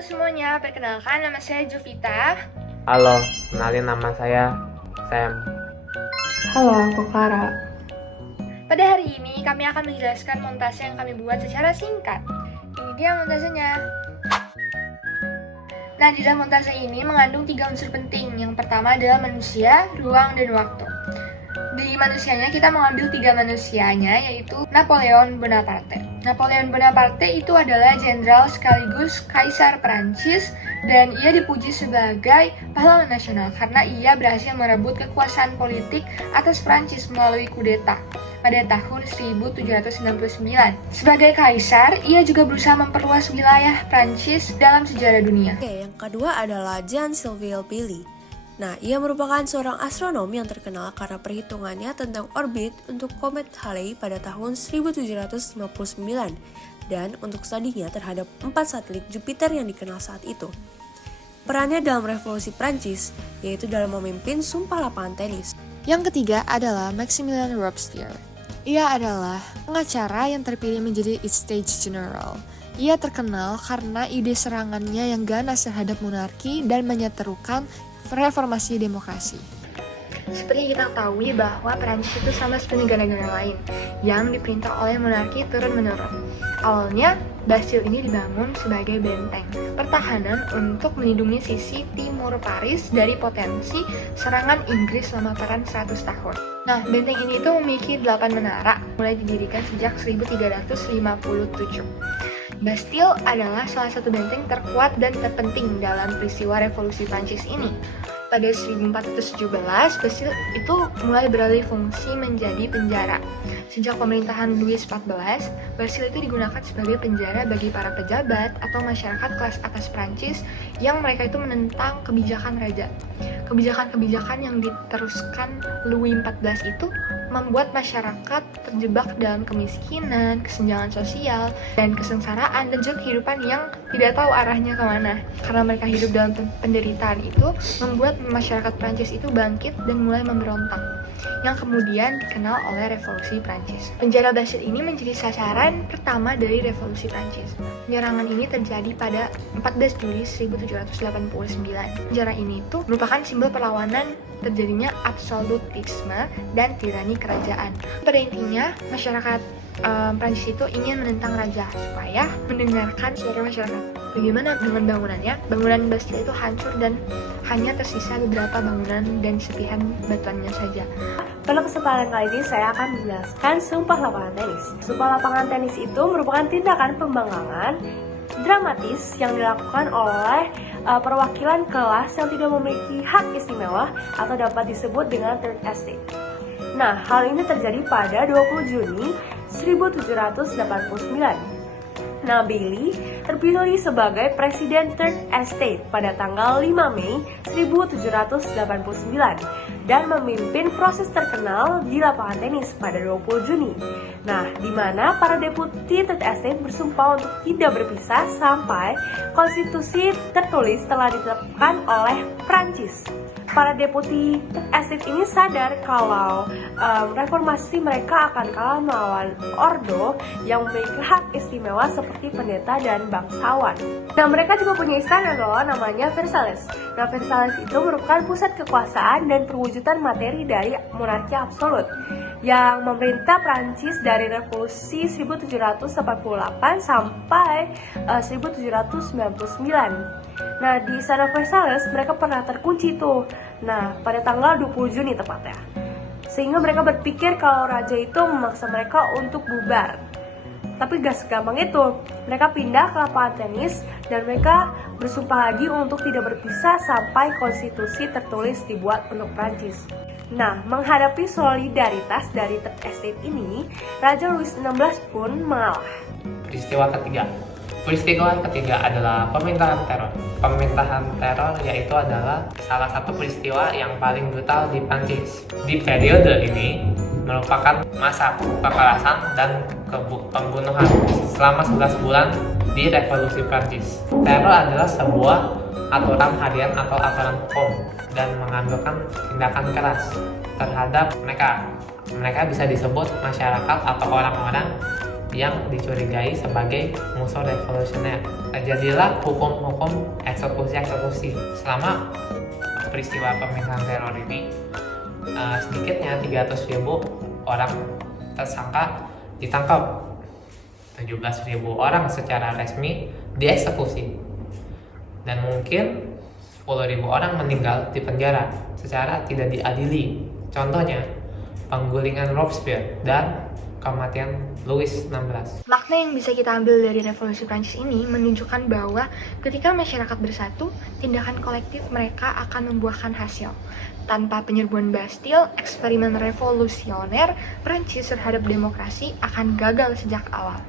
Halo semuanya, perkenalkan nama saya Jovita. Halo, kenalin nama saya Sam. Halo, aku Clara. Pada hari ini kami akan menjelaskan montase yang kami buat secara singkat. Ini dia montasenya. Nah, di dalam montase ini mengandung 3 unsur penting. Yang pertama adalah manusia, ruang, dan waktu. Di manusianya kita mengambil 3 manusianya, yaitu Napoleon Bonaparte. Napoleon Bonaparte itu adalah jenderal sekaligus kaisar Prancis, dan ia dipuji sebagai pahlawan nasional karena ia berhasil merebut kekuasaan politik atas Prancis melalui kudeta pada tahun 1799. Sebagai kaisar, ia juga berusaha memperluas wilayah Prancis dalam sejarah dunia. Oke, yang kedua adalah Jean-Sylvain Pelly. Nah, ia merupakan seorang astronom yang terkenal karena perhitungannya tentang orbit untuk komet Halley pada tahun 1759 dan untuk studinya terhadap 4 satelit Jupiter yang dikenal saat itu. Perannya dalam revolusi Prancis, yaitu dalam memimpin sumpah lapangan tenis. Yang ketiga adalah Maximilien Robespierre. Ia adalah pengacara yang terpilih menjadi Estates General. Ia terkenal karena ide serangannya yang ganas terhadap monarki dan menyeterukan reformasi demokrasi. Seperti kita ketahui bahwa Prancis itu sama seperti negara-negara lain yang diperintah oleh monarki turun-menurun. Awalnya, Bastille ini dibangun sebagai benteng pertahanan untuk melindungi sisi timur Paris dari potensi serangan Inggris selama perang 100 tahun. Nah, benteng ini itu memiliki 8 menara, mulai didirikan sejak 1357. Bastille adalah salah satu benteng terkuat dan terpenting dalam peristiwa revolusi Prancis ini. Pada 1417, Bastille itu mulai beralih fungsi menjadi penjara. Sejak pemerintahan Louis XIV, Bastille itu digunakan sebagai penjara bagi para pejabat atau masyarakat kelas atas Prancis yang mereka itu menentang kebijakan raja. Kebijakan-kebijakan yang diteruskan Louis XIV itu membuat masyarakat terjebak dalam kemiskinan, kesenjangan sosial, dan kesengsaraan, dan juga kehidupan yang tidak tahu arahnya kemana. Karena mereka hidup dalam penderitaan itu, membuat masyarakat Prancis itu bangkit dan mulai memberontak, yang kemudian dikenal oleh Revolusi Prancis. Penjara Bastille ini menjadi sasaran pertama dari Revolusi Prancis. Penyerangan ini terjadi pada 14 Juli 1789. Penjara ini itu merupakan simbol perlawanan terjadinya absolutisme dan tirani kerajaan. Pada intinya, masyarakat Prancis itu ingin menentang raja supaya mendengarkan suara masyarakat. Bagaimana dengan bangunannya? Bangunan Bastille itu hancur dan hanya tersisa beberapa bangunan dan serpihan batuannya saja. Pada kesempatan kali ini saya akan menjelaskan sumpah lapangan tenis. Sumpah lapangan tenis itu merupakan tindakan pembangkangan dramatis yang dilakukan oleh perwakilan kelas yang tidak memiliki hak istimewa atau dapat disebut dengan third estate. Nah, hal ini terjadi pada 20 Juni 1789. Nah, Bailey terpilih sebagai Presiden Third Estate pada tanggal 5 Mei 1789 dan memimpin proses terkenal di lapangan tenis pada 20 Juni. Nah, di mana para deputi Third Estate bersumpah untuk tidak berpisah sampai konstitusi tertulis telah ditetapkan oleh Prancis. Para deputi estate ini sadar kalau reformasi mereka akan kalah melawan Ordo yang memiliki hak istimewa seperti pendeta dan bangsawan. Nah, mereka juga punya istana loh, namanya Versailles. Nah, Versailles itu merupakan pusat kekuasaan dan perwujudan materi dari monarki absolut yang memerintah Prancis dari revolusi 1788 sampai 1799. Nah, di istana Versailles mereka pernah terkunci tuh. Nah, pada tanggal 20 Juni tepatnya. Sehingga mereka berpikir kalau raja itu memaksa mereka untuk bubar. Tapi gak segampang itu. Mereka pindah ke lapangan tenis dan mereka bersumpah lagi untuk tidak berpisah sampai konstitusi tertulis dibuat untuk Prancis. Nah, menghadapi solidaritas dari Third Estate ini, Raja Louis XVI pun mengalah. Peristiwa ketiga adalah pemerintahan teror. Pemerintahan teror yaitu adalah salah satu peristiwa yang paling brutal di Prancis. Di periode ini merupakan masa kekerasan dan pembunuhan selama 11 bulan di Revolusi Prancis. Teror adalah sebuah aturan harian atau aturan hukum dan mengambilkan tindakan keras terhadap mereka. Mereka bisa disebut masyarakat atau orang-orang yang dicurigai sebagai musuh revolusioner. Terjadilah hukum-hukum eksekusi. Selama peristiwa pemerintahan teror ini, sedikitnya 300.000 orang tersangka ditangkap, 17.000 orang secara resmi dieksekusi, dan mungkin 10.000 orang meninggal di penjara secara tidak diadili. Contohnya, penggulingan Robespierre dan kematian Louis XVI. Makna yang bisa kita ambil dari revolusi Prancis ini menunjukkan bahwa ketika masyarakat bersatu, tindakan kolektif mereka akan membuahkan hasil. Tanpa penyerbuan Bastille, eksperimen revolusioner Prancis terhadap demokrasi akan gagal sejak awal.